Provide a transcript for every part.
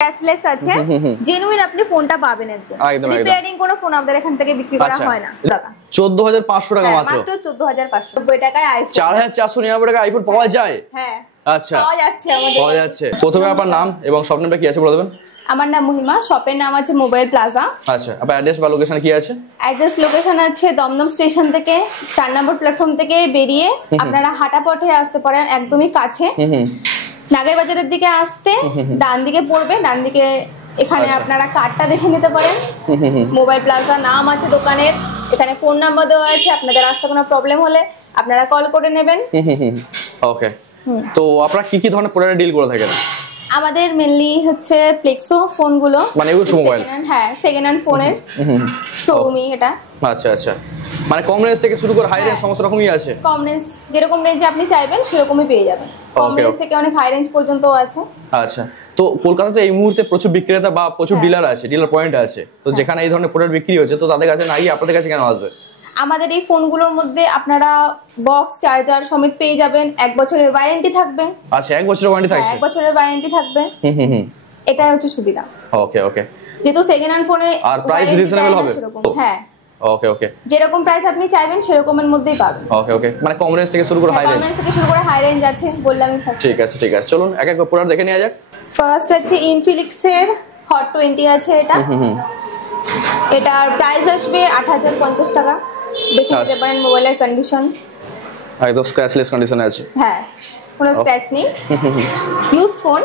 Scratchless আছে, genuine আপনি ফোনটা পাবেন একদম। রিপেয়ারিং কোনো ফোন আমাদের এখান থেকে বিক্রি করা হয় না। টাকা 14500 টাকা মাত্র। মাত্র 14590 টাকায় আইফোন। 4499 টাকায় আইফোন পাওয়া যায়? হ্যাঁ আচ্ছা পাওয়া যাচ্ছে আমাদের। পাওয়া যাচ্ছে। প্রথমে আপনার নাম এবং শপ নামটা কি আছে বলে দেবেন? আমার নাম মহিমা, শপের নাম আছে মোবাইল প্লাজা। আচ্ছা, আপনার অ্যাড্রেস বা লোকেশন কি আছে? অ্যাড্রেস লোকেশন আছে দমদম স্টেশন থেকে 4 নম্বর প্ল্যাটফর্ম থেকে বেরিয়ে আপনারা হাঁটা পথে আসতে পারেন, একদমই কাছে। নাগের বাজারের দিকে আসতে ডান দিকে পড়বে, ডান দিকে এখানে আপনারা কার্ডটা দেখে নিতে পারেন। মোবাইল প্লাজা নাম আছে দোকানের, এখানে ফোন নাম্বার দেওয়া আছে, আপনাদের আসতে কোনো প্রবলেম হলে আপনারা কল করে নেবেন। ওকে, তো আপনারা কি কি ধরনের প্রোডাক্ট ডিল করে থাকেন? আমাদের মেইনলি হচ্ছে ফ্লেক্সো ফোনগুলো, মানে ইউজ মোবাইল। হ্যাঁ, সেকেন্ড হ্যান্ড ফোনের শোরুমই এটা। আচ্ছা আচ্ছা, মানে কম রেঞ্জ থেকে শুরু করে হাই রেঞ্জ সমস্ত রকমই আছে? কম রেঞ্জ, যেরকম রেঞ্জে আপনি চাইবেন সেরকমই পেয়ে যাবেন। কম রেঞ্জ থেকে অনেক হাই রেঞ্জ পর্যন্ত আছে। আচ্ছা, তো কলকাতাতে এই মুহূর্তে প্রচুর বিক্রেতা বা প্রচুর ডিলার আছে, ডিলার পয়েন্ট আছে, তো যেখানে এই ধরনের প্রোডাক্ট বিক্রি হচ্ছে, তো তাদের কাছে না গিয়ে আপনাদের কাছে কেন আসবে? আমাদের এই ফোনগুলোর মধ্যে আপনারা বক্স চার্জার সমেত পেয়ে যাবেন, 1 বছরের ওয়ারেন্টি থাকবে। আচ্ছা, 1 বছরের ওয়ারেন্টি থাকছে? 1 বছরের ওয়ারেন্টি থাকবে। এটা হচ্ছে সুবিধা। ওকে ওকে, যেহেতু সেকেন্ড হ্যান্ড ফোনে আর প্রাইস রিজনেবল হবে? হ্যাঁ ওকে ওকে, যেরকম প্রাইস আপনি চাইবেন সেরকমের মধ্যেই পাবেন। ওকে ওকে, মানে কম রেঞ্জ থেকে শুরু করে হাই রেঞ্জ? কম রেঞ্জ থেকে শুরু করে হাই রেঞ্জ আছে বললামই ফার্স্ট। ঠিক আছে ঠিক আছে, চলুন এক এক করে প্রোডাক্ট দেখে নেওয়া যাক। ফার্স্ট আছে ইনফিনিক্স এর হট 20 আছে এটা। এটার প্রাইস আসবে 8050 টাকা। দেখে নিতে পারেন মোবাইলের কন্ডিশন, একদম স্ক্র্যাচলেস কন্ডিশনে আছে। হ্যাঁ, কোনো স্ক্র্যাচ নেই, ইউজ ফোন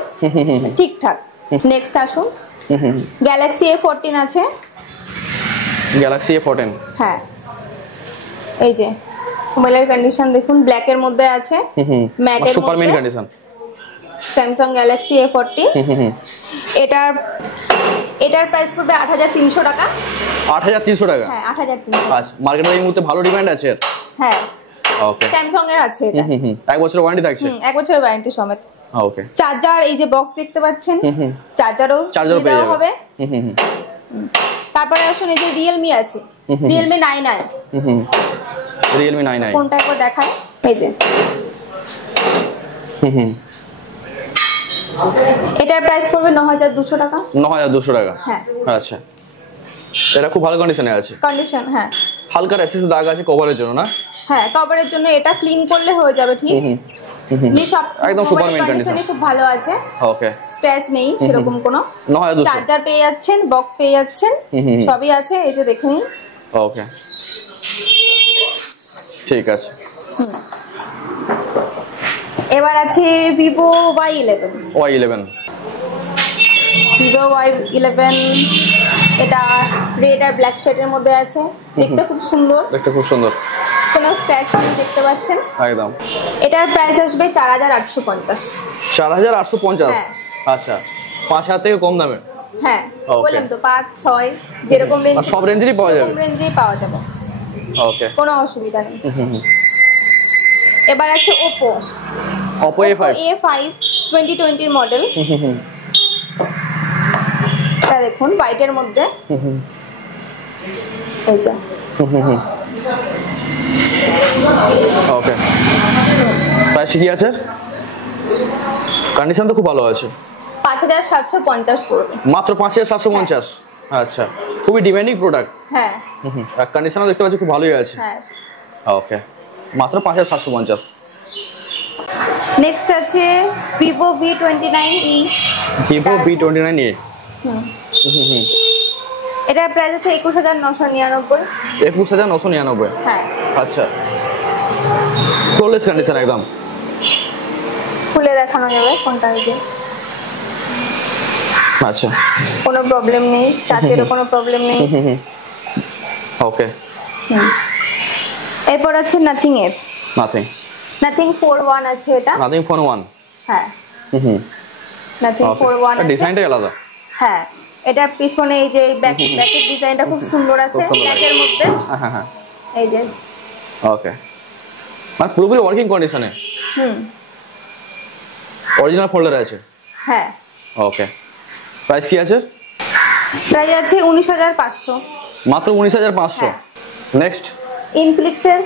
ঠিকঠাক। নেক্সট আসুন, গ্যালাক্সি A14 আছে। গ্যালাক্সি A14, হ্যাঁ, এই যে মোবাইলের কন্ডিশন দেখুন, ব্ল্যাক এর মধ্যে আছে, ম্যাটের super mint condition. Samsung Galaxy A14। এটার প্রাইস পড়বে 8300 টাকা। 8300 টাকা? হ্যাঁ 8300। আচ্ছা, মার্কেটে এই মুহূর্তে ভালো ডিমান্ড আছে এর? হ্যাঁ, ওকে। স্যামসাং এর আছে এটা। 1 বছরের ওয়ারেন্টি থাকছে? 1 বছরের ওয়ারেন্টি সমেত। ওকে। চার্জার, এই যে বক্স দেখতে পাচ্ছেন, চার্জারও পেয়ে হবে। তারপরে আসুন, এই যে Realme আছে, Realme 9i। Realme 9i কোনটা একবার দেখায়, এই যে এটার প্রাইস পড়বে 9200 টাকা। 9200 টাকা? হ্যাঁ। আচ্ছা, এটা খুব ভালো কন্ডিশনে আছে? কন্ডিশন, হ্যাঁ। হালকা র্যাশেস দাগ আছে কভারের জন্য না? হ্যাঁ, কভারের জন্য এটা ক্লিন করলে হয়ে যাবে ঠিক। সব একদম সুপার মিন কন্ডিশন, খুব ভালো আছে। ওকে, স্ক্র্যাচ নেই সেরকম কোনো। 9200। চার্জার পেয়ে যাচ্ছেন, বক্স পেয়ে যাচ্ছেন, সবই আছে, এই যে দেখুন। ওকে, ঠিক আছে। এবার আছে Vivo Y11। Vivo Y11, এটা রেড আর ব্ল্যাক শেডের মধ্যে আছে, দেখতে খুব সুন্দর। কোনো স্ক্র্যাচ নেই, দেখতে পাচ্ছেন একদম। এটার প্রাইস আসবে 4850। 4850? আচ্ছা, 5000 থেকে কম দামে? হ্যাঁ, বললাম তো 5 6 যেরকম রেঞ্জ, সব রেঞ্জেরই পাওয়া যাবে? সব রেঞ্জেই পাওয়া যাবে। ওকে, কোনো অসুবিধা নেই। এবার আছে Oppo A5 2020 মডেল। এটা দেখুন হোয়াইটের মধ্যে, এই যে। ওকে, প্রাইস কি আছে? কন্ডিশন তো খুব ভালো আছে। 5750 পড়বে। মাত্র 5750? আচ্ছা, খুবই ডিমান্ডিং প্রোডাক্ট। হ্যাঁ, আর কন্ডিশনও দেখতে পাচ্ছি খুব ভালোই আছে। হ্যাঁ। ওকে, মাত্র 5750। নেক্সট আছে Vivo V29e। এটার প্রাইস আছে 21999। 21999? হ্যাঁ। আচ্ছা, ফ্লোলেস কন্ডিশন একদম। খুলে দেখানো যাবে কোনটা, এই যে। আচ্ছা, কোনো প্রবলেম নেই, টাচেরও কোনো প্রবলেম নেই। ওকে। এরপর আছে নাথিং এর। নাথিং 41 আছে এটা। Nothing phone 1? হ্যাঁ। নাথিং 41 আছে। ডিজাইনটাই আলাদা? হ্যাঁ, এটার পিছনে এই যে ব্যাকের ডিজাইনটা খুব সুন্দর আছে, ব্ল্যাকের মধ্যে। হ্যাঁ, এই যে। ওকে, মানে পুরোপুরি ওয়ার্কিং কন্ডিশনে? অরিজিনাল ফোল্ডার আছে? হ্যাঁ। ওকে, প্রাইস কি আছে? প্রাইস আছে 19500। মাত্র 19500? নেক্সট ইনফিনিক্স এর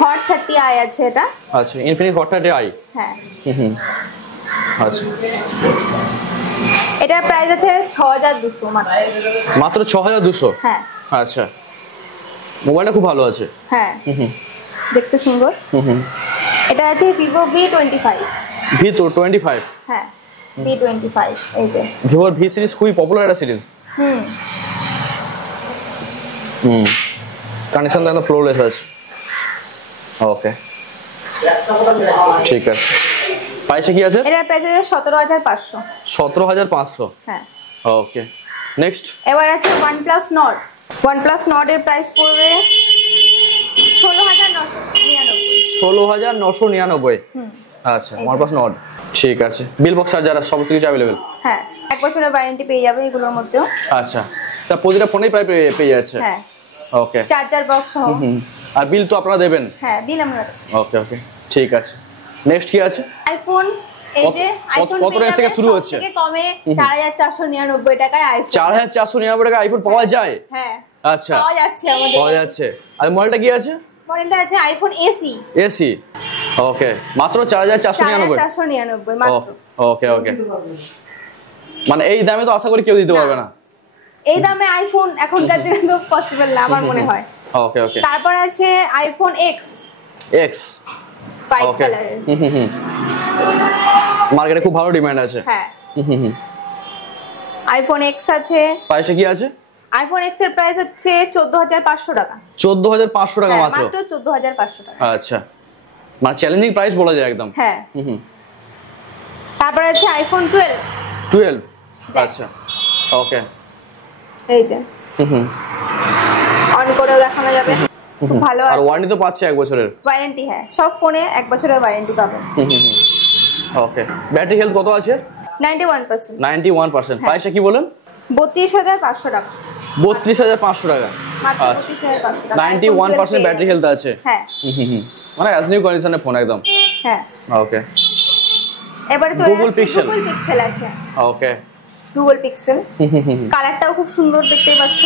হট 30i আছে এটা। আচ্ছা, ইনফিনিক্স হট 30i? হ্যাঁ। আচ্ছা, এটার প্রাইস আছে 6200 মাত্র। মাত্র 6200? হ্যাঁ। আচ্ছা, মোবাইলটা খুব ভালো আছে। হ্যাঁ, দেখতে সুন্দর। এটা আছে Vivo V25। V25? হ্যাঁ, V25 এই যে। ভিভোর ভি সিরিজ খুবই পপুলার একটা সিরিজ। কন্ডিশন তো ফ্লোলেস আছে। ওকে, ঠিক আছে। প্রাইসে কি আছে? এটার প্রাইস আছে 17500। 17500? হ্যাঁ। ওকে, নেক্সট। এবার আছে OnePlus Nord। OnePlus Nord এর প্রাইস পড়বে 16999। 16999? আচ্ছা, OnePlus Nord, ঠিক আছে। বিল বক্স আর যারা সমস্ত কিছু অ্যাভেলেবেল? হ্যাঁ, 1 বছরের ওয়ারেন্টি পেয়ে যাবে এগুলোর মধ্যেও। আচ্ছা, তা প্রতিটা ফোনেই প্রায় পেয়ে যাচ্ছে? হ্যাঁ। ওকে, চার্জার বক্স সহ। আর বিল তো আপনারা দেবেন? হ্যাঁ, বিল আমরা। ওকে ওকে, ঠিক আছে। নেক্সট কি আছে? আইফোন। এই যে আইফোন কত রেঞ্জ থেকে শুরু হচ্ছে? থেকে কমে 4499 টাকায় আইফোন। 4499 টাকায় আইফোন পাওয়া যায়? হ্যাঁ, আচ্ছা, পাওয়া যাচ্ছে আমাদের। পাওয়া যাচ্ছে। আর মডেলটা কি আছে? মডেলটা আছে আইফোন এসি। এসি, ওকে। মাত্র 4499? 4499 মাত্র। ওকে ওকে, মানে এই দামে তো আশা করি কেউ দিতে পারবে না। এই দামে আইফোন এখনকার দিনে তো পসিবল না আমার মনে হয়। ওকে ওকে। তারপর আছে আইফোন এক্স। এক্স, হোয়াইট ওকে। কালারের। মার্কেটে খুব ভালো ডিমান্ড আছে। হ্যাঁ। আইফোন এক্স আছে। প্রাইসটা কি আছে? আইফোন এক্স এর প্রাইস হচ্ছে 14500 টাকা। 14500 টাকা মাত্র? মাত্র 14500 টাকা। আচ্ছা, মানে চ্যালেঞ্জিং প্রাইস বলা যায় একদম। হ্যাঁ। তারপর আছে আইফোন 12। 12? আচ্ছা, ওকে। এই যে অন করেও দেখানো যাবে, খুব ভালো আছে। আর ওয়ারেন্টি তো পাচ্ছে 1 বছরের? ওয়ারেন্টি, হ্যাঁ, সব ফোনে 1 বছরের ওয়ারেন্টি পাবেন। ওকে, ব্যাটারি হেলথ কত আছে? 91%। 91%? প্রাইসটা কি বলেন? 32500 টাকা। 32500 টাকা? মাত্র আচ্ছা, 32500 টাকা। 91% ব্যাটারি হেলথ আছে? হ্যাঁ। মানে অ্যাজ নিউ কন্ডিশনের ফোন একদম। হ্যাঁ। ওকে। এবারে তো Google Pixel। Google Pixel আছে। ওকে। Google Pixel কালারটাও খুব সুন্দর, দেখতেই পাচ্ছ।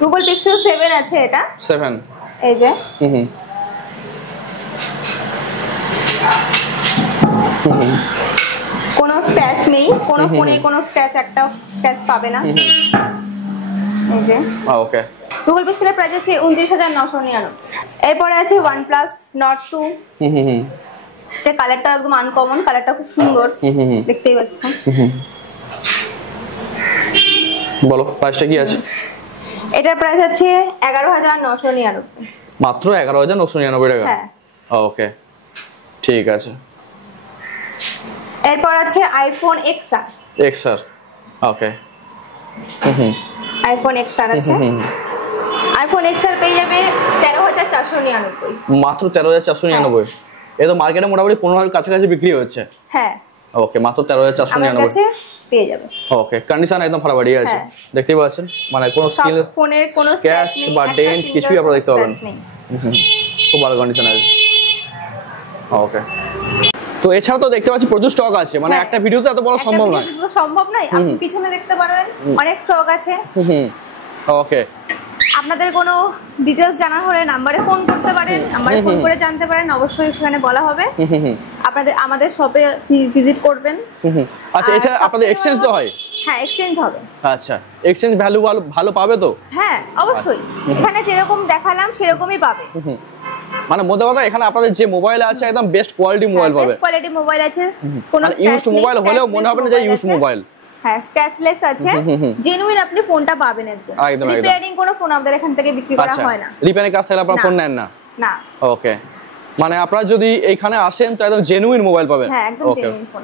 Google Pixel 7 আছে এটা। 7? এই যে। কোনো স্ক্র্যাচ নেই, কোনো ফোনে কোনো স্ক্র্যাচ, একটাও স্ক্র্যাচ পাবে না। এই যে। ওকে। Google Pixel এর প্রাইস আছে 29999। এরপরে আছে OnePlus Nord 2। এটা কালারটা একদম আনকমন, কালারটা খুব সুন্দর, দেখতেই পাচ্ছ। বলো প্রাইসটা কি আছে? এটার প্রাইস আছে 11999। মাত্র 11999 টাকা? হ্যাঁ। ওকে, ঠিক আছে। এরপর আছে আইফোন XR। XR, ওকে। আইফোন XR আছে। আইফোন XR পেয়ে যাবে 13499। মাত্র 13499? এই তো মার্কেটে মোটামুটি 15,000 কাছাকাছি বিক্রি হচ্ছে। হ্যাঁ। ওকে, মাত্র 13499 আমার কাছে পেয়ে যাবে। ওকে, কন্ডিশন একদম ফাটাফাটি আছে। দেখতেই পাচ্ছেন, মানে কোনো স্কিল ফোনের কোনো স্ক্র্যাচ বা ডেন্ট কিছুই আপনারা দেখতে পাবেন। খুব ভালো কন্ডিশন আছে। ওকে, তো এছাড়া তো দেখতে পাচ্ছি প্রচুর স্টক আছে, মানে একটা ভিডিওতে এত বলা সম্ভব নয়। সম্ভব নয়, আপনি পিছনে দেখতে পারেন অনেক স্টক আছে। ওকে। আপনাদের কোনো ডিটেইলস জানার হলে নম্বরে ফোন করতে পারেন, নম্বরে ফোন করে জানতে পারেন, অবশ্যই সেখানে বলা হবে। আপনাদের আমাদের শপে ভিজিট করবেন। আচ্ছা, এছাড়া আপনাদের এক্সচেঞ্জ তো হয়? হ্যাঁ, এক্সচেঞ্জ হবে। আচ্ছা, এক্সচেঞ্জ ভ্যালু ভালো পাবে তো? হ্যাঁ, অবশ্যই। এখানে যেরকম দেখালাম সেরকমই পাবে। মানে মোদ্দা কথা, এখানে আপনাদের যে মোবাইল আছে একদম বেস্ট কোয়ালিটি মোবাইল পাবে। বেস্ট কোয়ালিটি মোবাইল আছে, কোনো ইউজড মোবাইল হলেও মনে হবে না যে ইউজড মোবাইল। হ্যাঁ, স্ক্র্যাচলেস আছে, জেনুইন আপনি ফোনটা পাবেন একদম। রিপেয়ারিং কোনো ফোন আমাদের এখান থেকে বিক্রি করা হয় না। রিপেয়ারিং কাজ থাকলে আপনারা ফোন নেন না? না। ওকে, মানে আপনারা যদি এইখানে আসেন তো একদম জেনুইন মোবাইল পাবেন। হ্যাঁ, একদম জেনুইন ফোন।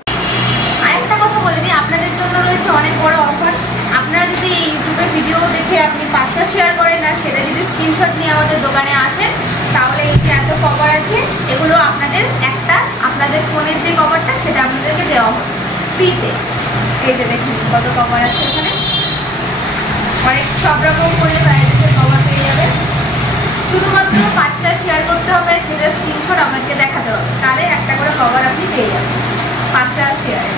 আরেকটা কথা বলে দিই, আপনাদের জন্য রয়েছে অনেক বড় অফার। আপনারা যদি এই ইউটিউবে ভিডিও দেখে আপনি 5টা শেয়ার করেন আর সেটা যদি স্ক্রিনশট নিয়ে আমাদের দোকানে আসেন, তাহলে এই যে এত কভার আছে, এগুলো আপনাদের আপনাদের ফোনের যে কভারটা সেটা আপনাদেরকে দেওয়া হবে ফ্রিতে। এই যে দেখুন কত কভার আছে এখানে, অনেক সব রকম করে প্রাইসের কভার পেয়ে যাবে। শুধুমাত্র 5টা শেয়ার করতে হবে, সেটা স্ক্রিনশট আমাদেরকে দেখাতে হবে, তাহলে একটা করে কভার আপনি পেয়ে যাবেন 5টা শেয়ারে।